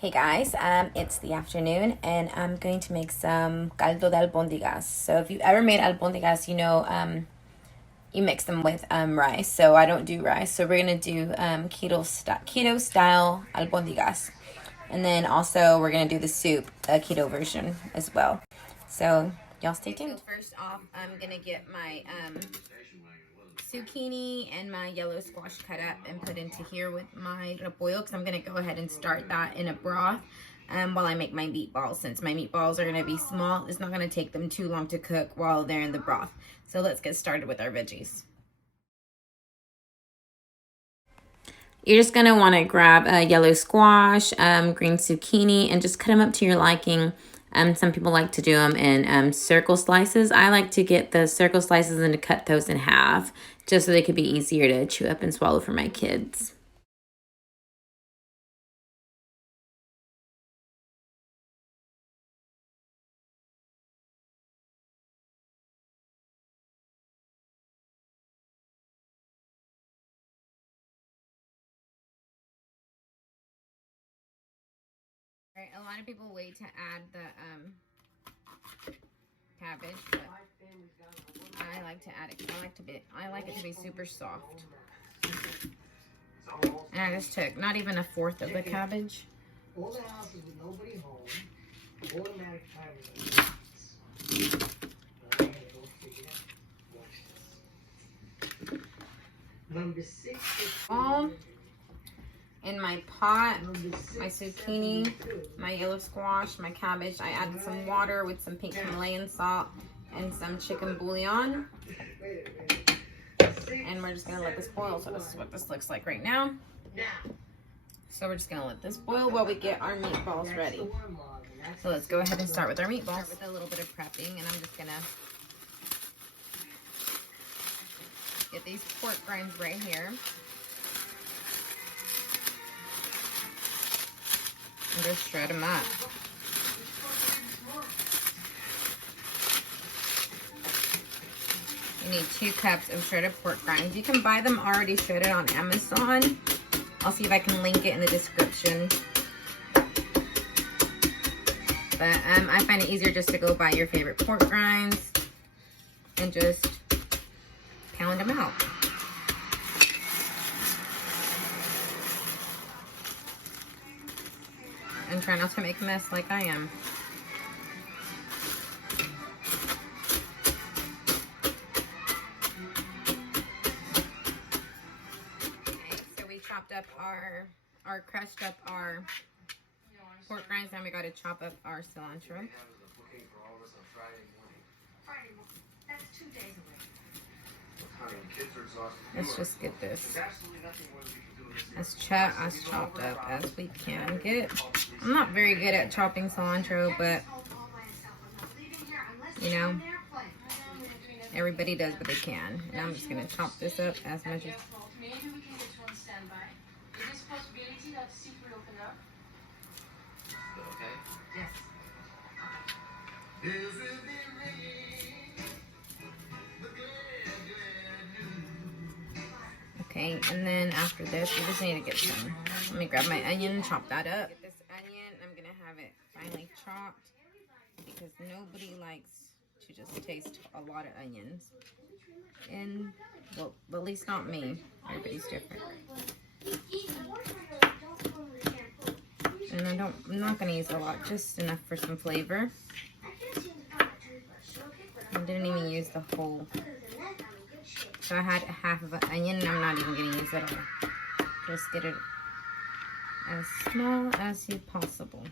Hey guys, it's the afternoon and I'm going to make some caldo de albondigas. So if you've ever made albondigas, you know you mix them with rice. So I don't do rice. So we're going to do keto style albondigas. And then also we're going to do the soup, a keto version as well. So y'all stay tuned. So first off, I'm going to get my zucchini and my yellow squash cut up and put into here with my repollo, because I'm going to go ahead and start that in a broth while I make my meatballs. Since my meatballs are going to be small, it's not going to take them too long to cook while they're in the broth. So let's get started with our veggies. You're just going to want to grab a yellow squash, green zucchini, and just cut them up to your liking. Some people like to do them in circle slices. I like to get the circle slices and to cut those in half, just so they could be easier to chew up and swallow for my kids. All right, a lot of people wait to add the cabbage, but I like to add it. I like it to be super soft. And I just took not even a fourth of the cabbage. All the houses with nobody home, automatic Number 6 is in my pot, my zucchini, my yellow squash, my cabbage. I added some water with some pink Himalayan salt and some chicken bouillon. And we're just gonna let this boil. So this is what this looks like right now. So we're just gonna let this boil while we get our meatballs ready. So let's go ahead and start with our meatballs. Start with a little bit of prepping, and I'm just gonna get these pork rinds right here. And just shred them up. You need 2 cups of shredded pork rinds. You can buy them already shredded on Amazon. I'll see if I can link it in the description. But I find it easier just to go buy your favorite pork rinds and just pound them out. And try not to make a mess like I am. Okay, so we chopped up crushed up our pork rinds, and we got to chop up our cilantro. Let's just get this as chopped up as we can get. I'm not very good at chopping cilantro, but you know, everybody does what they can. And I'm just gonna chop this up as much as. Maybe we can get one standby. Is this possibility that the soup will open up? Okay. Yes. Okay, and then after this, we just need to get some. Let me grab my onion and chop that up. Get this onion, I'm gonna have it finely chopped because nobody likes to just taste a lot of onions. And well, at least not me. Everybody's different. And I'm not gonna use a lot, just enough for some flavor. I didn't even use the whole. So I had half of an onion, and I'm not even gonna use it all. Just get it as small as possible.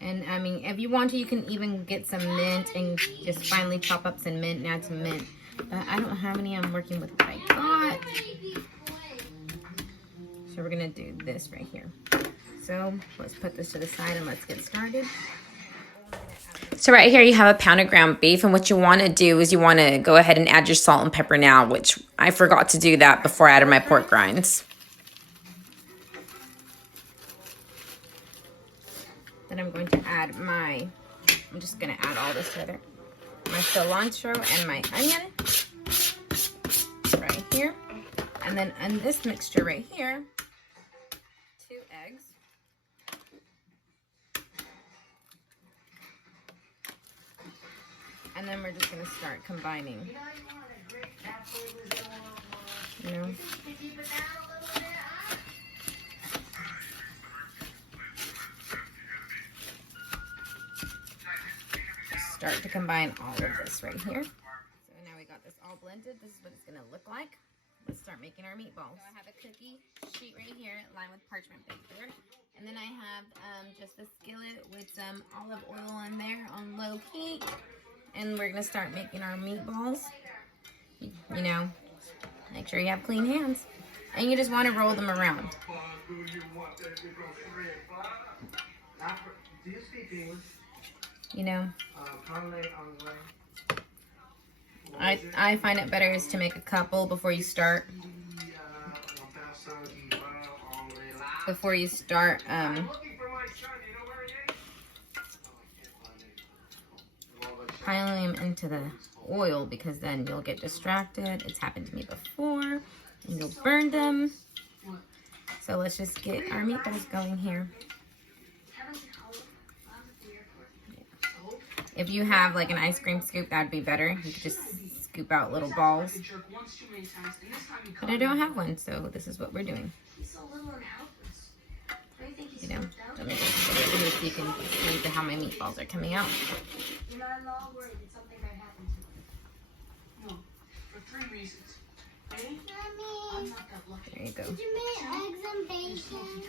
And I mean, if you want to, you can even get some mint and just finely chop up some mint and add some mint. But I don't have any. I'm working with what I got. So we're gonna do this right here. So let's put this to the side and let's get started. So right here you have a pound of ground beef, and what you want to do is you want to go ahead and add your salt and pepper now, which I forgot to do that before I added my pork rinds. Then I'm going to add I'm just going to add all this together. my cilantro and my onion right here. And then in this mixture right here, 2 eggs. And then we're just gonna start combining. You know? Start to combine all of this right here. So now we got this all blended. This is what it's gonna look like. Let's start making our meatballs. So I have a cookie sheet right here lined with parchment paper. And then I have just a skillet with some olive oil in there on low heat. And we're gonna start making our meatballs. You know, make sure you have clean hands. And you just wanna roll them around. You know, I find it better is to make a couple before you start. Piling them into the oil, because then you'll get distracted. It's happened to me before, and you'll burn them. So let's just get our meatballs going here. If you have like an ice cream scoop, that'd be better. You could just scoop out little balls. But I don't have one, so this is what we're doing. You know, let me just get it here so you can see how my meatballs are coming out. You're not at all worried that something might happen to you. No, for 3 reasons. Ready? Mommy, I'm not that lucky. There you go. Did you make eggs and bacon?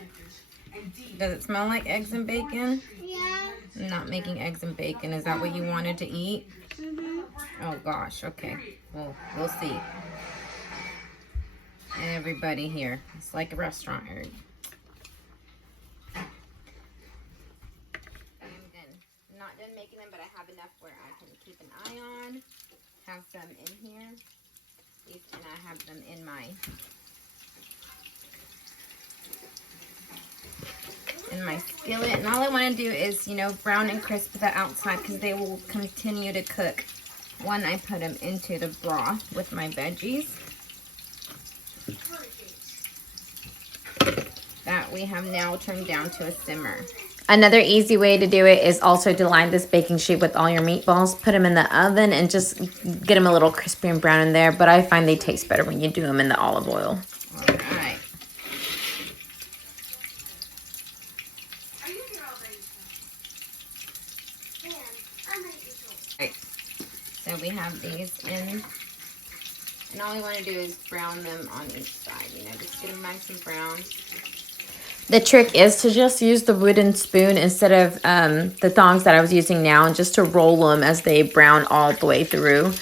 Does it smell like eggs and bacon? Yeah. I'm not making eggs and bacon. Is that what you wanted to eat? Mm-hmm. Oh gosh, okay. Well, we'll see. Everybody here. It's like a restaurant area. I'm not done making them, but I have enough where I can keep an eye on. Have some in here. And I have them in my skillet. And all I want to do is, you know, brown and crisp the outside, because they will continue to cook when I put them into the broth with my veggies that we have now turned down to a simmer. Another easy way to do it is also to line this baking sheet with all your meatballs, put them in the oven, and just get them a little crispy and brown in there. But I find they taste better when you do them in the olive oil. All right. Right. So we have these in, and all we want to do is brown them on each side. You know, just get them nice and brown. The trick is to just use the wooden spoon instead of the tongs that I was using now, and just to roll them as they brown all the way through.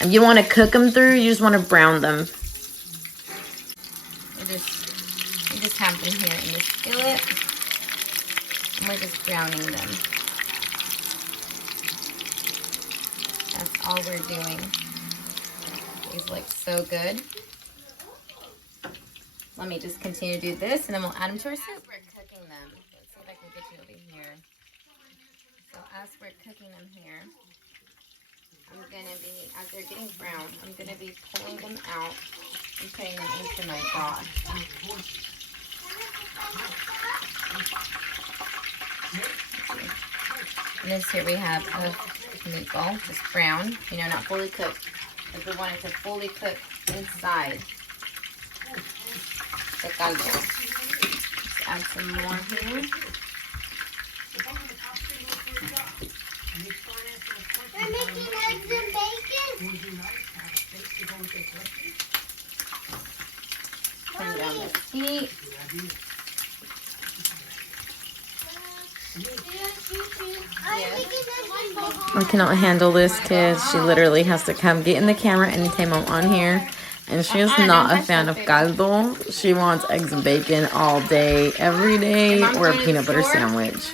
And you want to cook them through, you just want to brown them. We just have them here in the skillet, and we're just browning them. That's all we're doing. These look so good. Let me just continue to do this, and then we'll add them to our soup. We're cooking them. Let's see if I can get you over here. So as we're cooking them here, I'm going to be, as they're getting brown, I'm going to be pulling them out and putting them into my broth. And this here we have a meatball, just brown, you know, not fully cooked, because we want it to fully cook inside the caldo. Just add some more here. We're making eggs and bacon. Turn down the heat. I cannot handle this kid. She literally has to come get in the camera anytime I'm on here. And she is not a fan of caldo. She wants eggs and bacon all day, every day, or a peanut butter sandwich.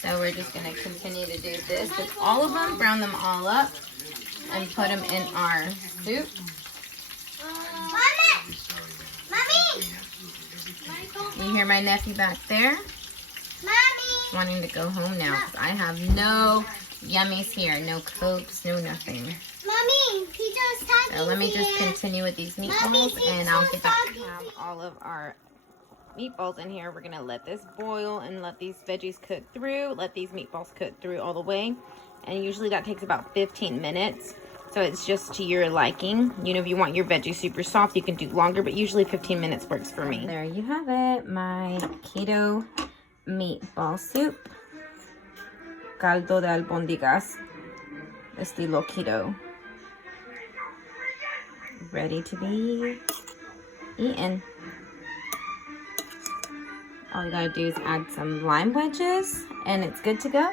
So we're just going to continue to do this with all of them, brown them all up, and put them in our soup. Mommy! You hear my nephew back there? Mommy. Wanting to go home now because I have no yummies here. No Cokes, no nothing. Mommy, Peter's talking. So let me just continue with these meatballs and I'll get back. We have all of our meatballs in here. We're going to let this boil and let these veggies cook through. Let these meatballs cook through all the way. And usually that takes about 15 minutes. So it's just to your liking. You know, if you want your veggies super soft, you can do longer, but usually 15 minutes works for me. There you have it, my keto meatball soup. Caldo de Albondigas, estilo keto. Ready to be eaten. All you gotta do is add some lime wedges and it's good to go.